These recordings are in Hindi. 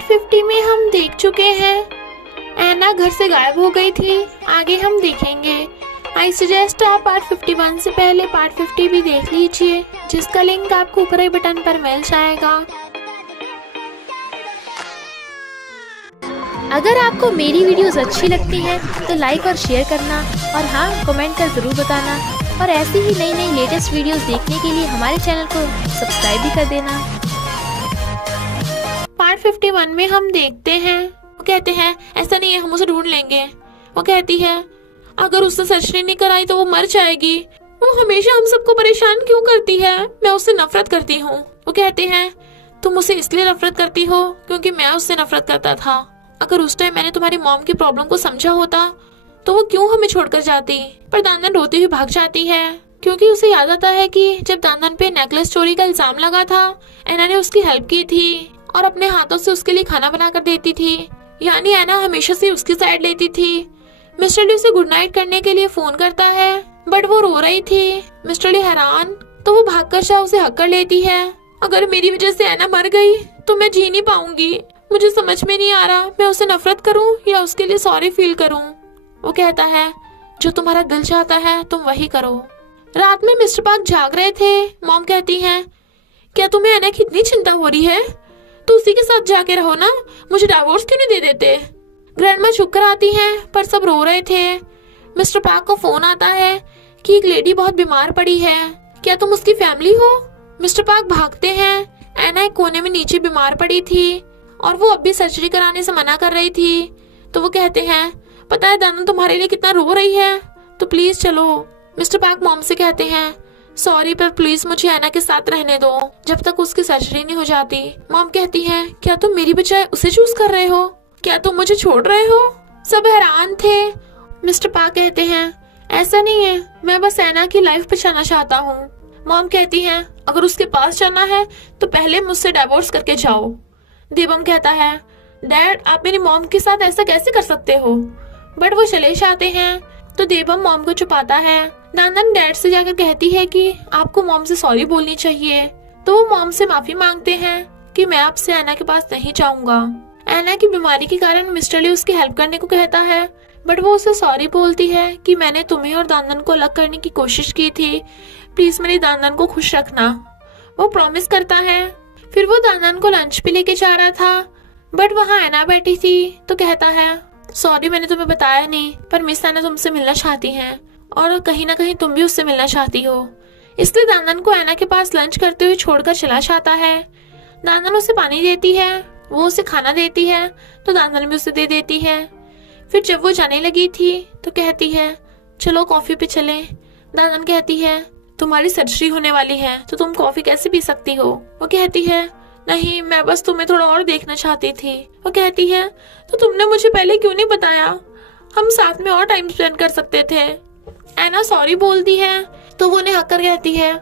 पार्ट 50 में हम देख चुके हैं एना घर से गायब हो गई थी। आगे हम देखेंगे। आई सजेस्ट आप पार्ट 51 से पहले पार्ट 50 भी देख लीजिए, जिसका लिंक आपको ऊपर बटन पर मिल जाएगा। अगर आपको मेरी वीडियोस अच्छी लगती हैं तो लाइक और शेयर करना, और हाँ, कमेंट कर ज़रूर बताना। और ऐसी ही नई नई लेटेस्ट वीडियोस देखने के लिए हमारे चैनल को सब्सक्राइब भी कर देना। पार्ट 51 में हम देखते हैं, वो कहते हैं ऐसा नहीं है, हम उसे ढूंढ लेंगे। वो कहती है अगर उसने सर्जरी नहीं कराई तो वो मर जाएगी। वो हमेशा हम सबको परेशान क्यों करती है? मैं उससे नफरत करती हूँ। वो कहते हैं तुम उसे इसलिए नफरत करती हो क्योंकि मैं उससे नफरत करता था। अगर उस टाइम मैंने तुम्हारी मॉम की प्रॉब्लम को समझा होता तो वो क्यों हमें छोड़कर जाती। पर दानन रोती हुई भाग जाती है क्योंकि उसे याद आता है कि जब दानन पे नेकलेस चोरी का इल्जाम लगा था, एना ने उसकी हेल्प की थी और अपने हाथों से उसके लिए खाना बनाकर देती थी। यानी एना हमेशा से उसकी साइड लेती थी। मिस्टर ली उसे गुड नाइट करने के लिए फोन करता है, बट वो रो रही थी। मिस्टर ली हैरान, तो वो भागकर शाह उसे हक कर लेती है। अगर मेरी वजह से एना मर गई तो मैं जी नहीं पाऊंगी। मुझे समझ में नहीं आ रहा मैं उसे नफरत करूं या उसके लिए सॉरी फील करूं। वो कहता है जो तुम्हारा दिल चाहता है तुम वही करो। रात में मिस्टर पार्क जाग रहे थे। मॉम कहती है क्या तुम्हें एना की इतनी चिंता हो रही है? तो उसी के साथ जाके रहो ना, मुझे डिवोर्स क्यों नहीं दे देते? ग्रैंडमा चुप कर आती है, पर सब रो रहे थे। मिस्टर पार्क को फोन आता है कि एक लेडी बहुत बीमार पड़ी है, क्या तुम उसकी फैमिली हो? मिस्टर पार्क भागते हैं। एना एक कोने में नीचे बीमार पड़ी थी और वो अब भी सर्जरी कराने से मना कर रही थी। तो वो कहते हैं पता है दानन तुम्हारे लिए कितना रो रही है, तो प्लीज चलो। मिस्टर पार्क मॉम से कहते हैं सॉरी पर प्लीज मुझे एना के साथ रहने दो जब तक उसकी सर्जरी नहीं हो जाती। मॉम कहती है क्या तुम मेरी बजाय उसे चूज कर रहे हो? क्या तुम मुझे छोड़ रहे हो? सब हैरान थे। मिस्टर पार्क कहते हैं ऐसा नहीं है, मैं बस एना की लाइफ बचाना चाहता हूँ। मॉम कहती है अगर उसके पास जाना है तो पहले मुझसे डिवोर्स करके जाओ। देवम कहता है डैड आप मेरी मॉम के साथ ऐसा कैसे कर सकते हो? बट वो चले जाते हैं तो देवम मॉम को छुपाता है। दानन डैड से जाकर कहती है कि आपको मॉम से सॉरी बोलनी चाहिए। तो वो मॉम से माफी मांगते हैं कि मैं आपसे एना के पास नहीं जाऊंगा। एना की बीमारी के कारण मिस्टर ली उसकी हेल्प करने को कहता है, बट वो उसे सॉरी बोलती है कि मैंने तुम्हें और दानन को अलग करने की कोशिश की थी, प्लीज मेरी दानन को खुश रखना। वो प्रॉमिस करता है। फिर वो दानन को लंच पे लेके जा रहा था, बट वहाँ एना बैठी थी तो कहता है सॉरी मैंने तुम्हें बताया नहीं, पर मिस एना तुमसे मिलना चाहती हैं और कहीं ना कहीं तुम भी उससे मिलना चाहती हो। इसलिए दानन को एना के पास लंच करते हुए छोड़कर चला जाता है। दानन उसे पानी देती है, वो उसे खाना देती है तो दानन भी उसे दे देती है। फिर जब वो जाने लगी थी तो कहती है चलो कॉफी पे चलें। दानन कहती है तुम्हारी सर्जरी होने वाली है तो तुम कॉफी कैसे पी सकती हो? वो कहती है नहीं मैं बस तुम्हें थोड़ा और देखना चाहती थी। वो कहती है तो तुमने मुझे पहले क्यों नहीं बताया, हम साथ में और टाइम स्पेंड कर सकते थे। एना सॉरी बोलती है तो वो उन्हें हककर कहती है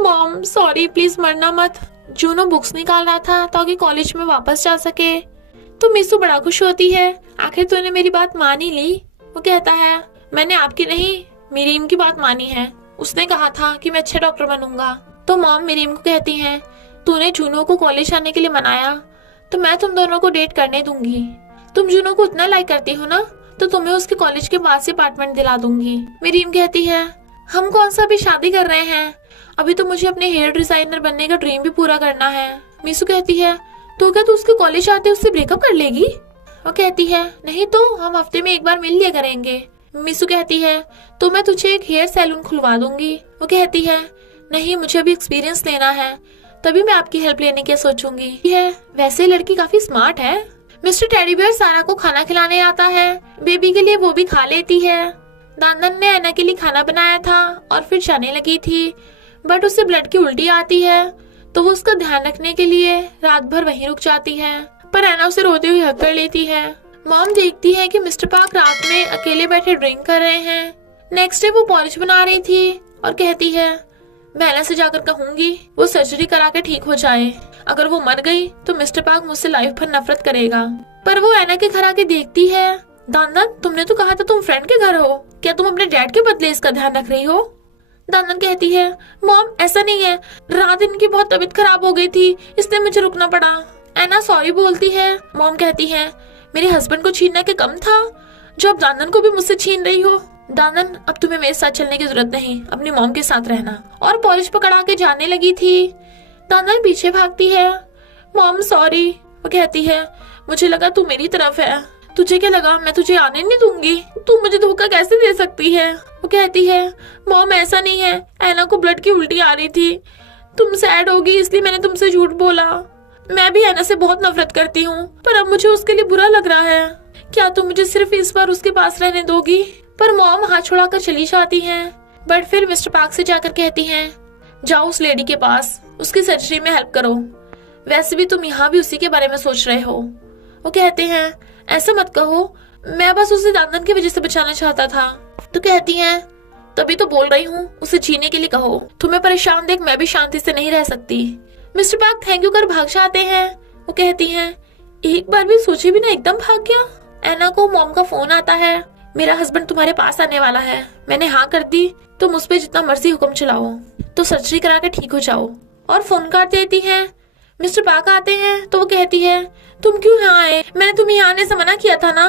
मॉम सॉरी प्लीज मरना मत। जूनो बुक्स निकाल रहा था ताकि कॉलेज में वापस जा सके। तो मिसू बड़ा खुश होती है, आखिर तूने मेरी बात मान ही ली। वो कहता है मैंने आपकी नहीं मिरीम की बात मानी है, उसने कहा था कि मैं अच्छा डॉक्टर बनूंगा। तो मॉम मिरीम को कहती है तूने जूनो को कॉलेज आने के लिए मनाया तो मैं तुम दोनों को डेट करने दूंगी। तुम जूनो को इतना लाइक करती हो ना तो तुम्हें उसके कॉलेज के पास ही अपार्टमेंट दिला दूंगी। मिरीम कहती है हम कौन सा अभी शादी कर रहे हैं, अभी तो मुझे अपने हेयर डिजाइनर बनने का ड्रीम भी पूरा करना है। मिसू कहती है तो क्या तू उसके कॉलेज आते उससे ब्रेकअप कर लेगी? वो कहती है नहीं तो हम हफ्ते में एक बार मिल लिया करेंगे। मिसू कहती है तो मैं तुझे एक हेयर सैलून खुलवा दूंगी। वो कहती है नहीं मुझे अभी एक्सपीरियंस लेना है, तभी मैं आपकी हेल्प लेने की सोचूंगी। वैसे लड़की काफी स्मार्ट है। मिस्टर टेडी बियर सारा को खाना खिलाने आता है, बेबी के लिए वो भी खा लेती है। दानन ने एना के लिए खाना बनाया था और फिर जाने लगी थी, बट उसे ब्लड की उल्टी आती है तो वो उसका ध्यान रखने के लिए रात भर वहीं रुक जाती है, पर एना उसे रोते हुए हक कर लेती है। मॉम देखती है कि मिस्टर पार्क रात में अकेले बैठे ड्रिंक कर रहे हैं। नेक्स्ट डे वो पॉलिश बना रही थी और कहती है मैं एना से जाकर कहूंगी वो सर्जरी करा के ठीक हो जाए। अगर वो मर गई तो मिस्टर पार्क मुझसे लाइफ भर नफरत करेगा। पर वो एना के घर आके देखती है दानन तुमने तो कहा था तुम फ्रेंड के घर हो, क्या तुम अपने डैड के बदले इसका ध्यान रख रही हो? दानन कहती है मॉम ऐसा नहीं है, रात इनकी बहुत तबीयत खराब हो गई थी इसलिए मुझे रुकना पड़ा। ऐना सॉरी बोलती है। मॉम कहती है मेरे हस्बैंड को छीनना के कम था जो अब दानन को भी मुझसे छीन रही हो। दानन अब तुम्हें मेरे साथ चलने की जरूरत नहीं, अपनी मॉम के साथ रहना। और पॉलिश पकड़ा के जाने लगी थी। दानन पीछे भागती है। Mom sorry. वो कहती है मुझे लगा तू मेरी तरफ है, तुझे क्या लगा मैं तुझे आने नहीं दूंगी, तू मुझे धोखा कैसे दे सकती है। वो कहती है मॉम ऐसा नहीं है, ऐना को ब्लड की उल्टी आ रही थी, तुम सैड होगी इसलिए मैंने तुमसे झूठ बोला। मैं भी ऐना से बहुत नफरत करती हूँ पर अब मुझे उसके लिए बुरा लग रहा है। क्या तुम मुझे सिर्फ इस बार उसके पास रहने दोगी। पर मॉम हाथ छुड़ाकर चली जाती हैं। बट फिर मिस्टर पार्क से जाकर कहती हैं जाओ उस लेडी के पास, उसकी सर्जरी में हेल्प करो। वैसे भी तुम यहाँ भी उसी के बारे में सोच रहे हो। वो कहते हैं ऐसा मत कहो, मैं बस उसे दानन की वजह से बचाना चाहता था। तो कहती हैं तभी तो बोल रही हूँ उसे जीने के लिए कहो, तुम्हें परेशान देख मैं भी शांति से नहीं रह सकती। मिस्टर पार्क थैंक यू कर भाग जाते हैं। वो कहती हैं एक बार भी सोचे बिना एकदम भाग गया। ऐना को मॉम का फोन आता है, मेरा हस्बैंड तुम्हारे पास आने वाला है, मैंने हाँ कर दी, तुम उस पर जितना मर्जी हुक्म चलाओ, तो सर्जरी करा के ठीक हो जाओ। और फोन काट देती है। मिस्टर पार्क आते हैं तो वो कहती है तुम क्यों यहाँ आए, मैंने तुम्हें यहाँ आने से मना किया था ना।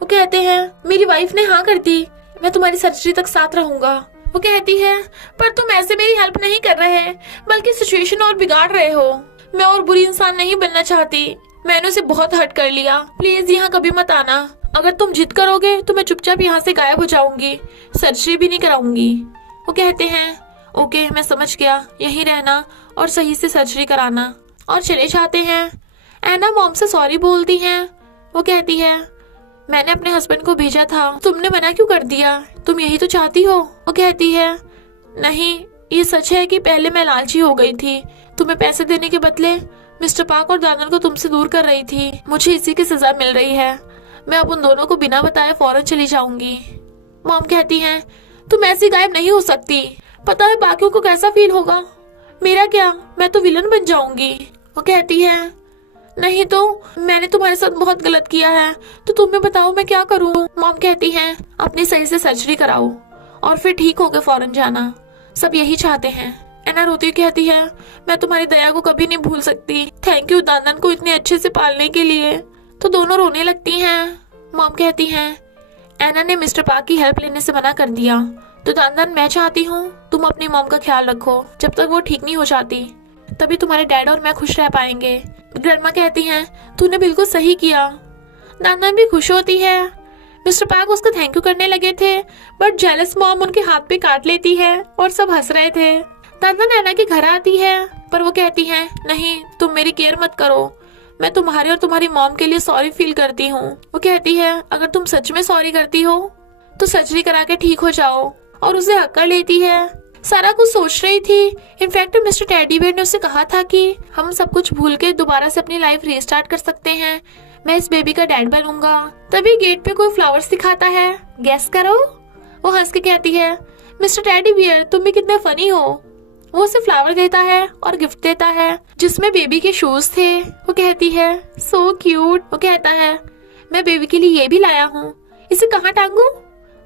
वो कहते हैं मेरी वाइफ ने हाँ कर दी, मैं तुम्हारी सर्जरी तक साथ रहूंगा। वो कहती है पर तुम ऐसे मेरी हेल्प नहीं कर रहे बल्कि सिचुएशन और बिगाड़ रहे हो। मैं और बुरी इंसान नहीं बनना चाहती, मैंने उसे बहुत हर्ट कर लिया, प्लीज यहाँ कभी मत आना। अगर तुम जिद करोगे तो मैं चुपचाप यहाँ से गायब हो जाऊंगी, सर्जरी भी नहीं कराऊंगी। वो कहते हैं ओके मैं समझ गया, यहीं रहना और सही से सर्जरी कराना। और चले जाते हैं। ऐना मॉम से सॉरी बोलती हैं। वो कहती है मैंने अपने हस्बैंड को भेजा था, तुमने मना क्यों कर दिया, तुम यही तो चाहती हो। वो कहती है नहीं ये सच है कि पहले मैं लालची हो गई थी, तुम्हें पैसे देने के बदले मिस्टर पार्क और दानन को तुमसे दूर कर रही थी, मुझे इसी की सजा मिल रही है, मैं अब उन दोनों को बिना बताए फौरन चली जाऊंगी। मॉम कहती हैं तुम ऐसी गायब नहीं हो सकती, पता है बाकियों को कैसा फील होगा, मेरा क्या, मैं तो विलन बन जाऊंगी। वो कहती है नहीं तो मैंने तुम्हारे साथ बहुत गलत किया है, तो तुम्हें बताओ मैं क्या करूं। मॉम कहती हैं अपनी सही से सर्जरी कराओ और फिर ठीक होकर फौरन जाना, सब यही चाहते हैं। ऐना रोती कहती है मैं तुम्हारी दया को कभी नहीं भूल सकती, थैंक यू दानन को इतने अच्छे से पालने के लिए। तो दोनों रोने लगती हैं। मॉम कहती हैं ऐना ने मिस्टर पार्क की हेल्प लेने से मना कर दिया, तो दानन मैं चाहती हूँ तुम अपनी मॉम का ख्याल रखो जब तक वो ठीक नहीं हो जाती, तभी तुम्हारे डैड और मैं खुश रह पाएंगे। ग्रैंडमा कहती हैं तूने बिल्कुल सही किया। दानन भी खुश होती है। मिस्टर पार्क उसको थैंक यू करने लगे थे बट जेलस मॉम उनके हाथ पे काट लेती है और सब हंस रहे थे। दानन ऐना के घर आती है पर वो कहती है नहीं तुम मेरी केयर मत करो, मैं तुम्हारी और तुम्हारी मॉम के लिए सॉरी फील करती हूँ। वो कहती है अगर तुम सच में सॉरी करती हो तो सर्जरी करा के ठीक हो जाओ, और उसे हक कर लेती है। सारा कुछ सोच रही थी। इनफैक्ट मिस्टर टेडी बेयर ने उसे कहा था कि हम सब कुछ भूल के दोबारा से अपनी लाइफ रीस्टार्ट कर सकते हैं, मैं इस बेबी का डैड बनूंगा। तभी गेट पे कोई फ्लावर्स दिखाता है, गेस करो। वो हंस के कहती है मिस्टर टेडी बियर तुम भी कितने फनी हो। वो उसे फ्लावर देता है और गिफ्ट देता है जिसमें बेबी के शूज थे। वो कहती है सो क्यूट। वो कहता है मैं बेबी के लिए ये भी लाया हूँ, इसे कहाँ टांगू।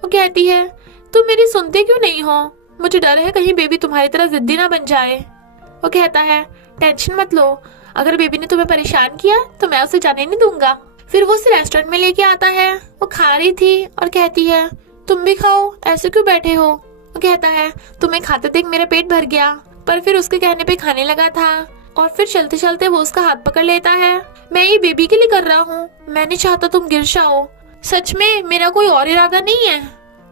वो कहती है तुम मेरी सुनते क्यों नहीं हो, मुझे डर है कहीं बेबी तुम्हारी तरह जिद्दी ना बन जाए। वो कहता है टेंशन मत लो, अगर बेबी ने तुम्हें परेशान किया तो मैं उसे जाने नहीं दूंगा। फिर वो उसे रेस्टोरेंट में लेके आता है। वो खा रही थी और कहती है तुम भी खाओ, ऐसे क्यों बैठे हो। वो कहता है तुम्हें खाते देख मेरा पेट भर गया, पर फिर उसके कहने पे खाने लगा था। और फिर चलते चलते वो उसका हाथ पकड़ लेता है। मैं ये बेबी के लिए कर रहा हूँ, मैं नहीं चाहता तुम गिर जाओ, सच में मेरा कोई और इरादा नहीं है,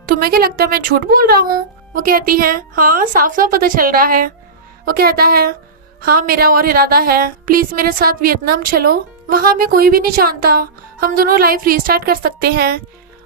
तुम्हें क्या लगता है मैं झूठ बोल रहा हूँ। वो कहती है हाँ साफ साफ पता चल रहा है। वो कहता है हाँ मेरा और इरादा है, प्लीज मेरे साथ वियतनाम चलो, वहाँ मैं कोई भी नहीं जानता, हम दोनों लाइफ रीस्टार्ट कर सकते हैं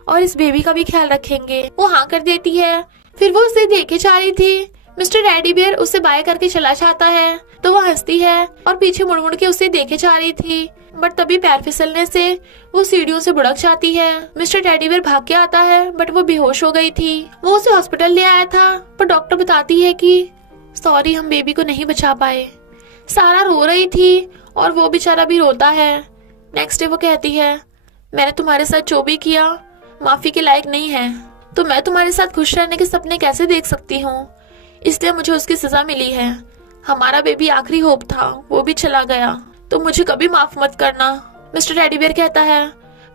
और इस बेबी का भी ख्याल रखेंगे। वो हाँ कर देती है। फिर वो उसे देखे जा रही थी। मिस्टर टेडी बियर उसे बाय करके चला जाता है तो वो हंसती है और पीछे मुड़ मुड़ के उसे देखे जा रही थी, बट तभी पैर फिसलने से वो सीढ़ियों से बुड़क जाती है। मिस्टर टेडी बियर भाग के आता है बट वो बेहोश हो गई थी। वो उसे हॉस्पिटल ले आया था पर डॉक्टर बताती है कि सॉरी हम बेबी को नहीं बचा पाए। सारा रो रही थी और वो बेचारा भी रोता है। नेक्स्ट डे वो कहती है मैंने तुम्हारे साथ जो भी किया माफी के लायक नहीं है, तो मैं तुम्हारे साथ खुश रहने के सपने कैसे देख सकती हूँ, इसलिए मुझे उसकी सजा मिली है। हमारा बेबी आखिरी होप था, वो भी चला गया, तुम मुझे कभी माफ मत करना। मिस्टर टेडी बियर कहता है,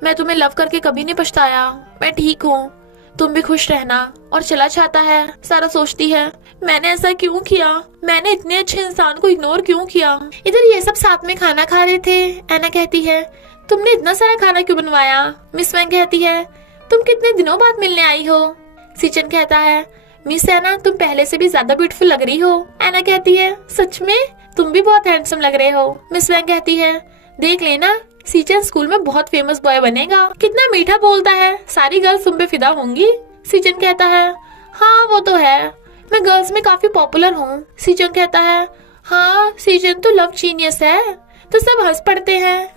मैं तुम्हें लव करके कभी नहीं पछताया, मैं ठीक हूँ, तुम भी खुश रहना। और चला जाता है। सारा सोचती है, मैंने ऐसा क्यों किया, मैंने इतने अच्छे इंसान को इग्नोर क्यों किया। इधर ये सब साथ में खाना खा रहे थे। एना कहती है, तुमने इतना सारा खाना क्यों बनवाया। मिस वैंग कहती है, तुम कितने दिनों बाद मिलने आई हो। सीचन कहता है, मिस एना तुम पहले से भी ज्यादा ब्यूटीफुल लग रही हो। एना कहती है, सच में तुम भी बहुत हैंडसम लग रहे हो। मिस वैंग कहती है, देख लेना सीचन स्कूल में बहुत फेमस बॉय बनेगा, कितना मीठा बोलता है, सारी गर्ल्स तुम पे फिदा होंगी। सीचन कहता है, हाँ वो तो है, मैं गर्ल्स में काफी पॉपुलर हूँ। सीचन कहता है, हाँ सीचन तो लव जीनियस है। तो सब हंस पड़ते हैं।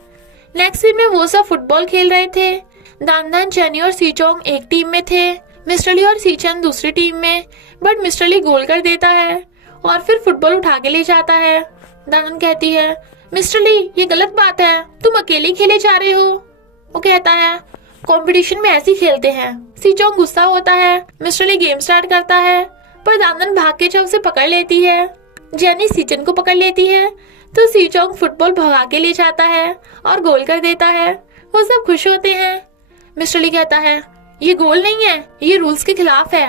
नेक्स्ट सीन में वो सब फुटबॉल खेल रहे थे। दान, जेनी और सीचोंग एक टीम में थे, मिस्टर ली और सीचन दूसरी टीम में। बट मिस्टर ली गोल कर देता है और फिर फुटबॉल उठा के ले जाता है। दान कहती है, मिस्टर ली ये गलत बात है, तुम अकेले खेले जा रहे हो। वो कहता है, कंपटीशन में ऐसे ही खेलते हैं। सीचोंग गुस्सा होता है। मिस्टर ली गेम स्टार्ट करता है पर दानन भाग के जब उसे पकड़ लेती है। जेनी सीचन को पकड़ लेती है तो सीचोंग फुटबॉल भगा के ले जाता है और गोल कर देता है। वो सब खुश होते हैं। मिस्टर ली कहता है, ये गोल नहीं है, ये रूल्स के खिलाफ है।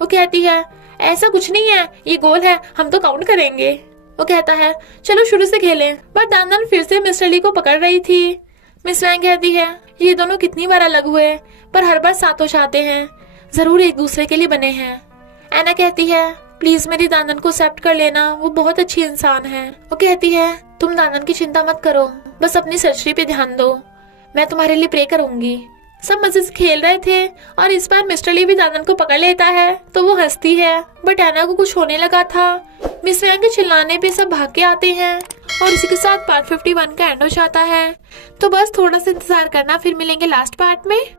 वो कहती है, ऐसा कुछ नहीं है, ये गोल है, हम तो काउंट करेंगे। वो कहता है, चलो शुरू से खेलें। बट दानन फिर से मिस्टर ली को पकड़ रही थी। मिस वैंग कहती है, ये दोनों कितनी बार अलग हुए पर हर बार साथ हो जाते हैं, जरूर एक दूसरे के लिए बने हैं। एना कहती है, प्लीज मेरी दानन को एक्सेप्ट कर लेना, वो बहुत अच्छी इंसान है। वो कहती है, तुम दानन की चिंता मत करो, बस अपनी सर्जरी पे ध्यान दो, मैं तुम्हारे लिए प्रे करूंगी। सब मजे से खेल रहे थे और इस बार मिस्टर ली भी दानन को पकड़ लेता है तो वो हंसती है। बट एना को कुछ होने लगा था। मिस वैंग के चिल्लाने पे सब भाग के आते हैं और इसी के साथ पार्ट 51 का एंड हो जाता है। तो बस थोड़ा सा इंतजार करना, फिर मिलेंगे लास्ट पार्ट में।